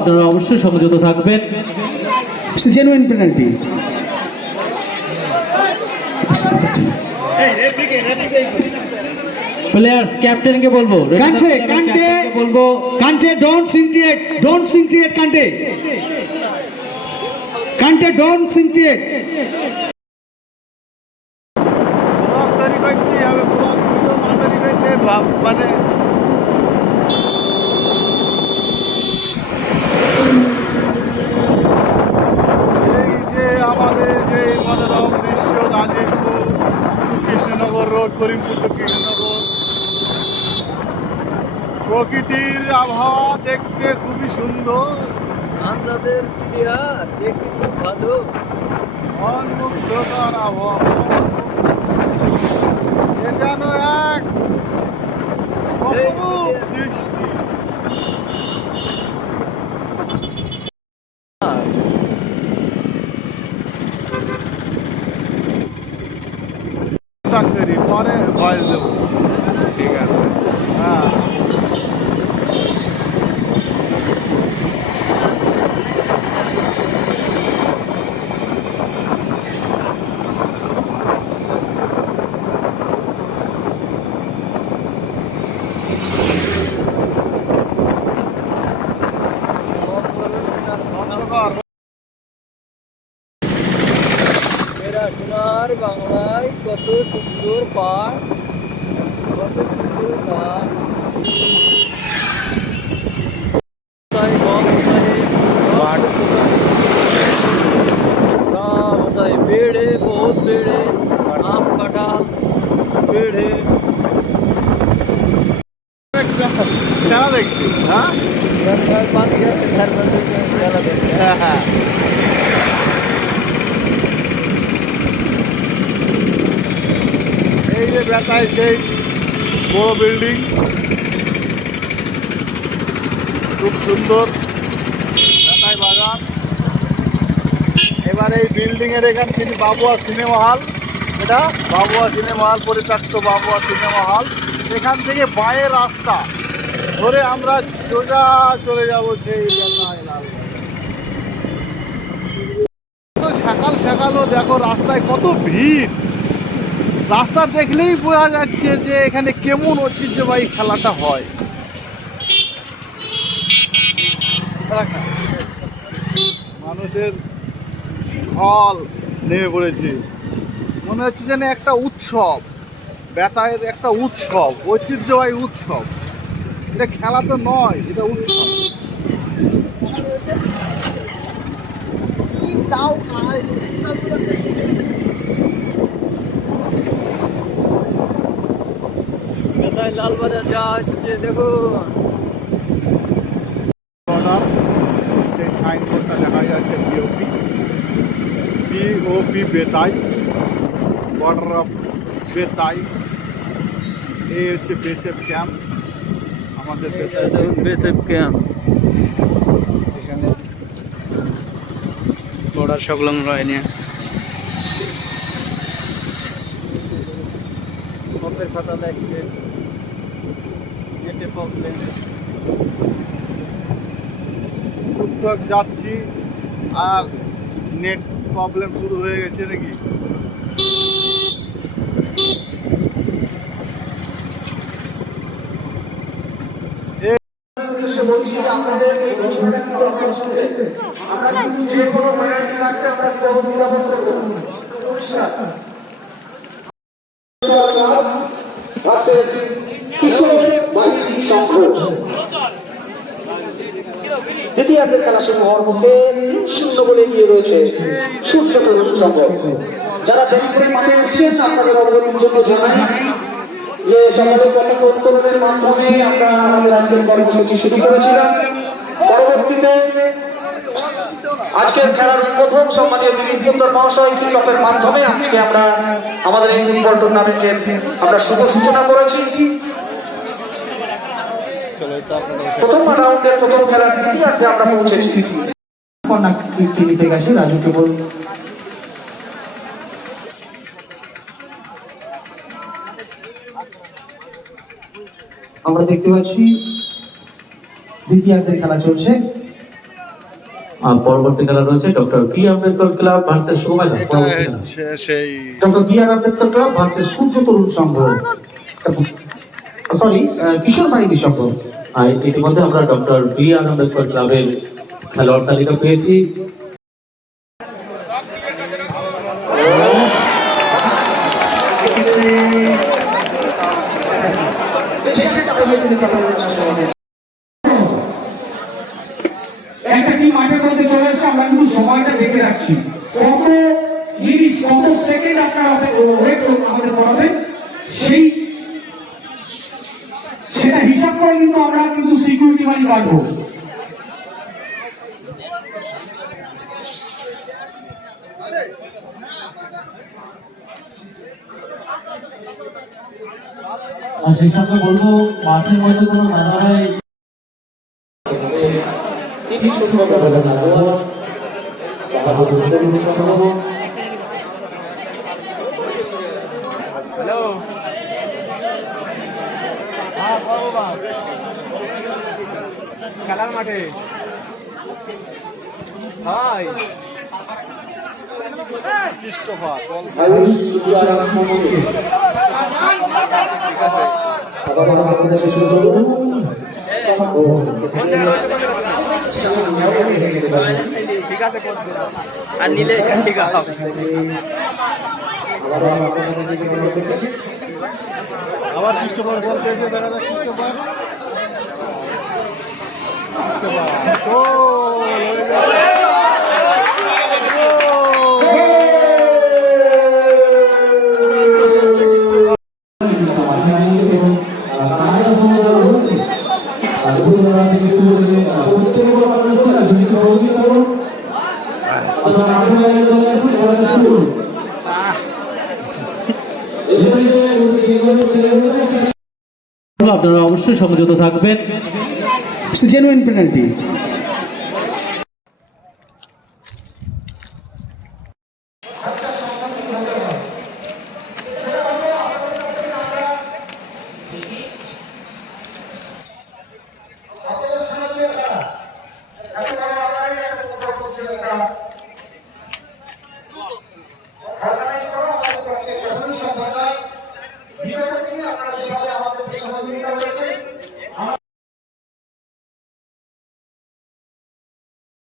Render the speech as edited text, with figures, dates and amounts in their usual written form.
আপনারা অবশ্যই সংযত থাকবেন। Genuine penalty. প্লেয়ার্স ক্যাপ্টেনকে বলবো, কান্টে কান্টে বলবো, কান্টে ডোন্ট সিনক্রিয়েট, ডোন্ট সিনক্রিয়েট কান্টে, কান্টে ডোন্ট সিনক্রিয়েট। মানে এই যে আমাদের যে মনোরম দৃশ্য, গাজীপুর কৃষ্ণনগর রোড, করিমপুর টু কৃষ্ণনগর, প্রকৃতির আবহাওয়া দেখতে খুবই সুন্দর। আপনাদের ক্রিয়া দেখতে খুব ভালো, মনমুগ্ধকর আবহাওয়া। এ যেন এক অপরূপ দৃষ্টি। ডাক্তারি পরে ভয়েস দেবো, ঠিক আছে? হ্যাঁ, এরা সোনার বাংলায় কত সুন্দর পাঠ, কত সুন্দর গান। पेड़े बहुत पेड़े, आम कटहल पेड़े। খেলা দেখছি। হ্যাঁ बंद गया घर बंद चला देखते हैं। হ্যাঁ হ্যাঁ, এই যে বেতায় সেই বড় বিল্ডিং, খুব সুন্দর বেতায় বাজার। এবার এই বিল্ডিং এর এখান থেকে বাবুয়া সিনেমা হল, এটা বাবুয়া সিনেমা হল, পরিত্যক্ত বাবুয়া সিনেমা হল। এখান থেকে বাঁয়ের রাস্তা ধরে আমরা সোজা চলে যাব সেই বেতায় লালবাগ। সকাল সকালও দেখো রাস্তায় কত ভিড়। রাস্তা দেখলেই বোঝা যাচ্ছে যে এখানে কেমন ঐতিহ্যবাহী খেলাটা হয়। মানুষের ঢল নেমে পড়েছে, মনে হচ্ছে যেন একটা উৎসব, বেতায়ের একটা উৎসব, ঐতিহ্যবাহী উৎসব। এটা খেলা তো নয়, এটা উৎসব। লালবাজার যাওয়া হচ্ছে, দেখুন সেই সাইনবোর্ডটা দেখা যাচ্ছে, বিওপি বেতাই, বর্ডার অফ বেতাই। এই হচ্ছে বেসের ক্যাম্প আমাদের বেসেব ক্যাম্প, এখানে বর্ডার সংলগ্ন এরিয়া। কপের খাতা লাগছে, যেতে প্রবলেম। টুকটাক যাচ্ছি আর নেট প্রবলেম শুরু হয়ে গেছে নাকি। দ্বিতীয়ার্ধের খেলা শুরু হওয়ার মুখে ৩-০ বলে এগিয়ে রয়েছে সূর্য তরুণ সংঘ। যারা দেশপুরের মাঠে এসেছেন আপনাদের অবগতির জন্য জানাই যে সকালে পতাকা উত্তোলনের মাধ্যমে আমরা আমাদের আজকের কর্মসূচি শুরু করেছিলাম। পরবর্তীতে আজকের খেলার প্রথম সম্মানীয় দিলীপ কুন্দর মহাশয় কিকঅফের মাধ্যমে আজকে আমরা আমাদের এই ফুটবল টুর্নামেন্টের আমরা শুভ সূচনা করেছি। প্রথম রাউন্ডের প্রথম খেলার দ্বিতীয়ার্ধে আমরা পৌঁছেছি। রাজু কেবল আমরা দেখতে পাচ্ছি দ্বিতীয়ার্ধের খেলা চলছে। আর পরবর্তী খেলা রয়েছে doctor B Ambedkar club versus Sumedha. এটা হচ্ছে সেই doctor B R Ambedkar club versus Surya Tarun Sangha, sorry Kishore Bahini Sangha. আর ইতিমধ্যে আমরা ডক্টর বি আর আম্বেদকর ক্লাবের খেলোয়াড় তালিকা পেয়েছি। একটা টিম মাঠের মধ্যে চলে এসে আমরা কিন্তু সময়টা দেখে রাখছি, কত মিনিট কত সেকেন্ড আপনারা ওয়েট আমাদের করাবেন, সেটা হিসাব করে কিন্তু আমরা কিন্তু সিকিউরিটি মানি কাটবো। আর সেই সঙ্গে বলবো মাঠের মধ্যে কোনো দাদা ভাই খেলার মাঠে হাই ক্রিস্টোফার বল ঠিক আছে আর নিলে ঠিক আছে। আবার ক্রিস্টোফার বল পেয়েছে, দেখা যাক ক্রিস্টোফার আপনারা অবশ্যই সংযত থাকবেন। It's a genuine penalty.